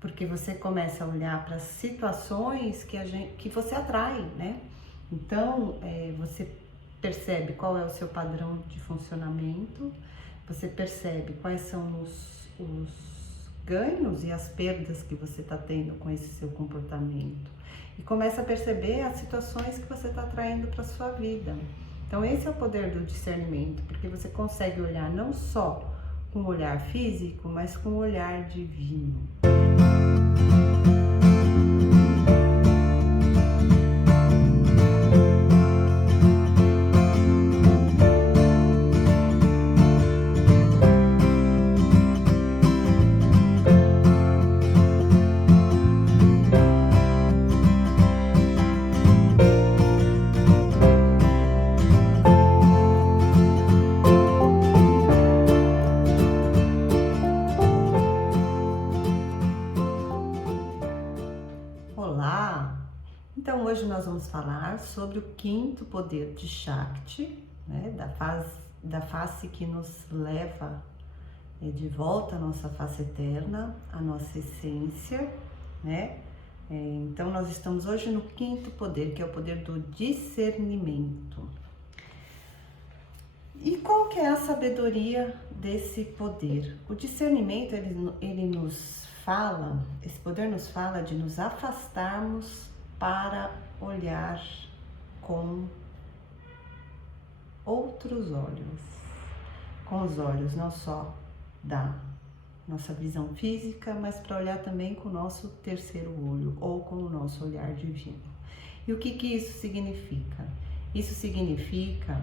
porque você começa a olhar para situações que você atrai, né? Então, você percebe qual é o seu padrão de funcionamento, você percebe quais são os ganhos e as perdas que você está tendo com esse seu comportamento e começa a perceber as situações que você está atraindo para sua vida. Então esse é o poder do discernimento, porque você consegue olhar não só com o olhar físico, mas com o olhar divino. Olá! Então hoje nós vamos falar sobre o quinto poder de Shakti, né, da face que nos leva de volta à nossa face eterna, à nossa essência, né? Então nós estamos hoje no quinto poder, que é o poder do discernimento. E qual que é a sabedoria desse poder? O discernimento, ele nos fala, esse poder nos fala de nos afastarmos para olhar com outros olhos, com os olhos não só da nossa visão física, mas para olhar também com o nosso terceiro olho ou com o nosso olhar divino. E o que isso significa? Isso significa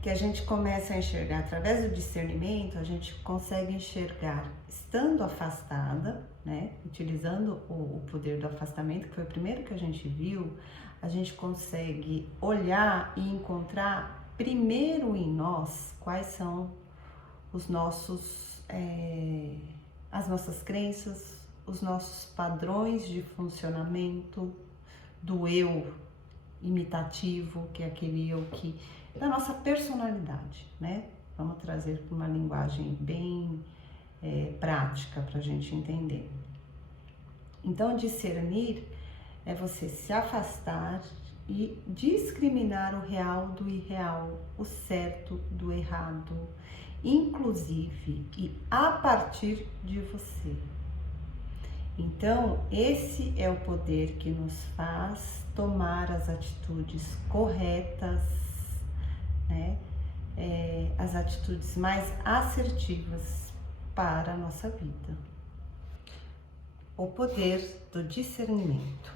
que a gente começa a enxergar através do discernimento, a gente consegue enxergar estando afastada, né? Utilizando o poder do afastamento, que foi o primeiro que a gente viu, a gente consegue olhar e encontrar primeiro em nós quais são os nossos, as nossas crenças, os nossos padrões de funcionamento do eu imitativo, que é aquele eu que da nossa personalidade, né? Vamos trazer para uma linguagem bem prática para a gente entender. Então, discernir é você se afastar e discriminar o real do irreal, o certo do errado, inclusive e a partir de você. Então, esse é o poder que nos faz tomar as atitudes corretas, né? As atitudes mais assertivas para a nossa vida. O poder do discernimento.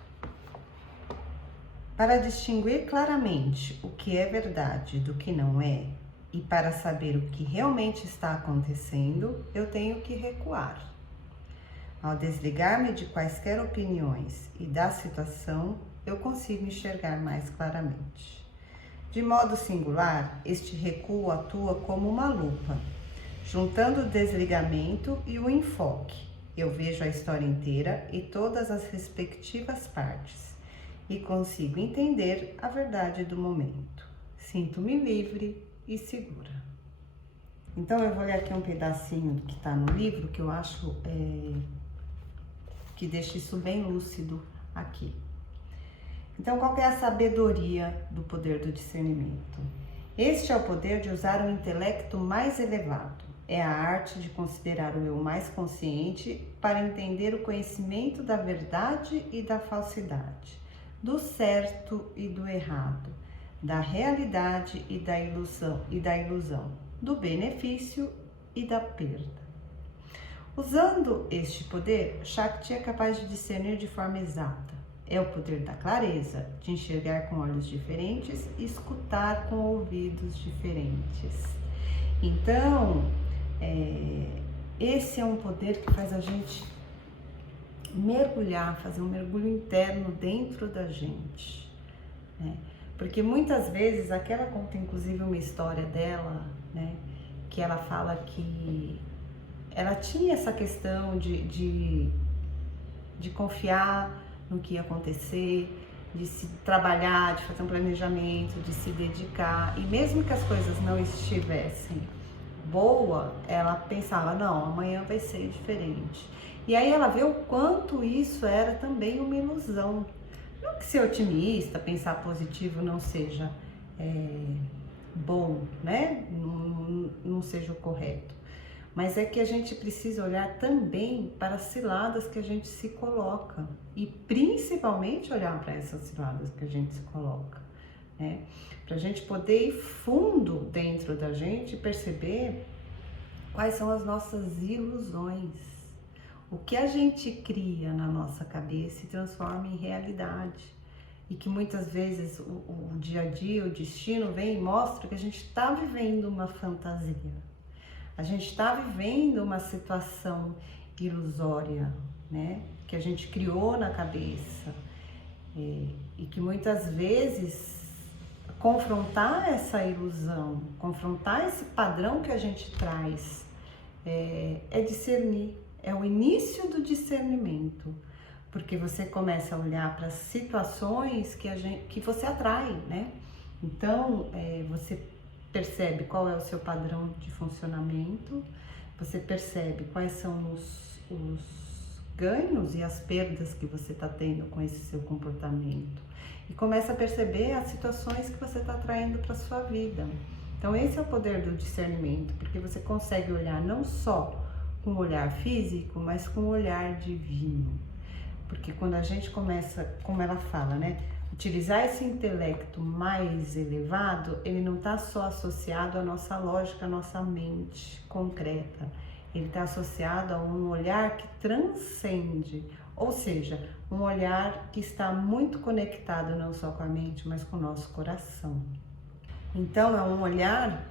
Para distinguir claramente o que é verdade do que não é, e para saber o que realmente está acontecendo, eu tenho que recuar. Ao desligar-me de quaisquer opiniões e da situação, eu consigo enxergar mais claramente. De modo singular, este recuo atua como uma lupa, juntando o desligamento e o enfoque. Eu vejo a história inteira e todas as respectivas partes e consigo entender a verdade do momento. Sinto-me livre e segura. Então eu vou ler aqui um pedacinho que está no livro que eu acho que deixa isso bem lúcido aqui. Então, qual que é a sabedoria do poder do discernimento? Este é o poder de usar o intelecto mais elevado. É a arte de considerar o eu mais consciente para entender o conhecimento da verdade e da falsidade, do certo e do errado, da realidade e da ilusão, do benefício e da perda. Usando este poder, Shakti é capaz de discernir de forma exata. É o poder da clareza, de enxergar com olhos diferentes e escutar com ouvidos diferentes. Então, esse é um poder que faz a gente mergulhar, fazer um mergulho interno dentro da gente, né? Porque muitas vezes, aquela conta inclusive uma história dela, né? Que ela fala que ela tinha essa questão de confiar no que ia acontecer, de se trabalhar, de fazer um planejamento, de se dedicar. E mesmo que as coisas não estivessem boa, ela pensava, não, amanhã vai ser diferente. E aí ela vê o quanto isso era também uma ilusão. Não que ser otimista, pensar positivo não seja bom, né? Não seja o correto. Mas é que a gente precisa olhar também para as ciladas que a gente se coloca. E principalmente olhar para essas ciladas que a gente se coloca, né? Para a gente poder ir fundo dentro da gente e perceber quais são as nossas ilusões. O que a gente cria na nossa cabeça e transforma em realidade. E que muitas vezes o dia a dia, o destino vem e mostra que a gente está vivendo uma fantasia. A gente está vivendo uma situação ilusória, né? Que a gente criou na cabeça. E que muitas vezes confrontar essa ilusão, confrontar esse padrão que a gente traz, é discernir, é o início do discernimento, porque você começa a olhar para as situações que você atrai, né? Então, você percebe qual é o seu padrão de funcionamento, você percebe quais são os ganhos e as perdas que você está tendo com esse seu comportamento e começa a perceber as situações que você está atraindo para sua vida. Então esse é o poder do discernimento, porque você consegue olhar não só com o olhar físico, mas com o olhar divino. Porque quando a gente começa, como ela fala, né, utilizar esse intelecto mais elevado, ele não está só associado à nossa lógica, à nossa mente concreta. Ele está associado a um olhar que transcende, ou seja, um olhar que está muito conectado não só com a mente, mas com o nosso coração. Então é um olhar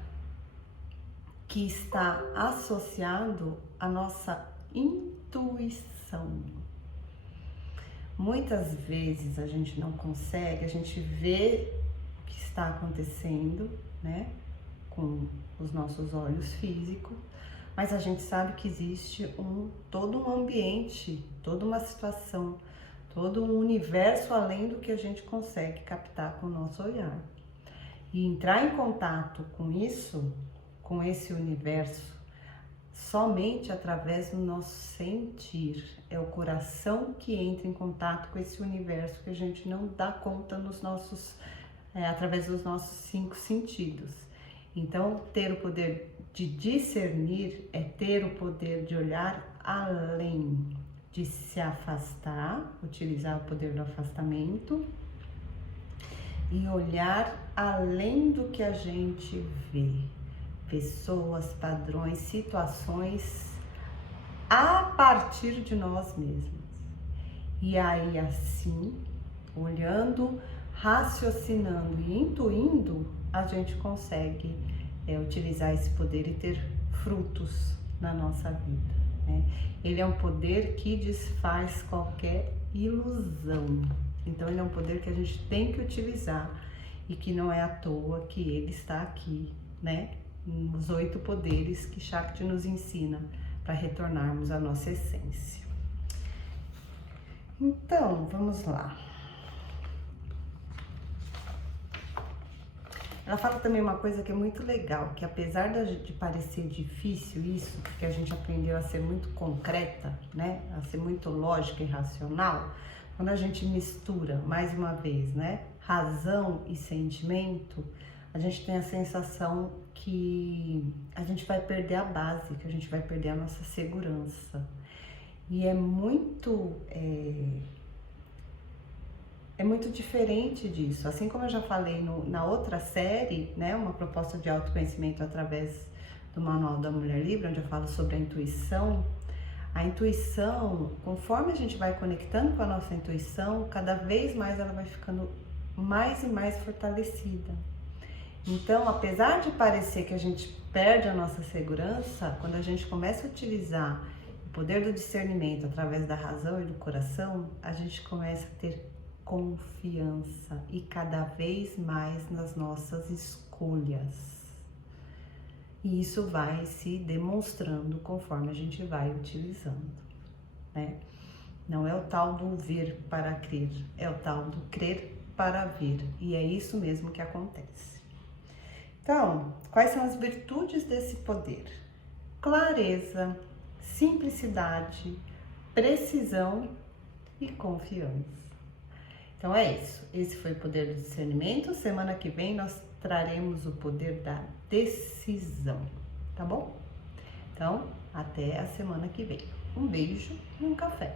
que está associado à nossa intuição. Muitas vezes a gente não consegue, a gente vê o que está acontecendo, né, com os nossos olhos físicos, mas a gente sabe que existe todo um ambiente, toda uma situação, todo um universo além do que a gente consegue captar com o nosso olhar. E entrar em contato com isso, com esse universo, somente através do nosso sentir. É o coração que entra em contato com esse universo que a gente não dá conta através dos nossos 5 sentidos. Então, ter o poder de discernir é ter o poder de olhar além, de se afastar, utilizar o poder do afastamento e olhar além do que a gente vê. Pessoas, padrões, situações a partir de nós mesmos. E aí assim, olhando, raciocinando e intuindo, a gente consegue utilizar esse poder e ter frutos na nossa vida, né? Ele é um poder que desfaz qualquer ilusão. Então ele é um poder que a gente tem que utilizar e que não é à toa que ele está aqui, né? Os 8 poderes que Shakti nos ensina para retornarmos à nossa essência. Então, vamos lá. Ela fala também uma coisa que é muito legal, que apesar de parecer difícil isso, porque a gente aprendeu a ser muito concreta, né, a ser muito lógica e racional, quando a gente mistura, mais uma vez, né, razão e sentimento, a gente tem a sensação que a gente vai perder a base, que a gente vai perder a nossa segurança. E é muito diferente disso. Assim como eu já falei na outra série, né, uma proposta de autoconhecimento através do Manual da Mulher Livre, onde eu falo sobre a intuição, conforme a gente vai conectando com a nossa intuição, cada vez mais ela vai ficando mais e mais fortalecida. Então, apesar de parecer que a gente perde a nossa segurança, quando a gente começa a utilizar o poder do discernimento através da razão e do coração, a gente começa a ter confiança e cada vez mais nas nossas escolhas. E isso vai se demonstrando conforme a gente vai utilizando, né? Não é o tal do ver para crer, é o tal do crer para ver. E é isso mesmo que acontece. Então, quais são as virtudes desse poder? Clareza, simplicidade, precisão e confiança. Então é isso. Esse foi o poder do discernimento. Semana que vem nós traremos o poder da decisão, tá bom? Então, até a semana que vem. Um beijo e um café.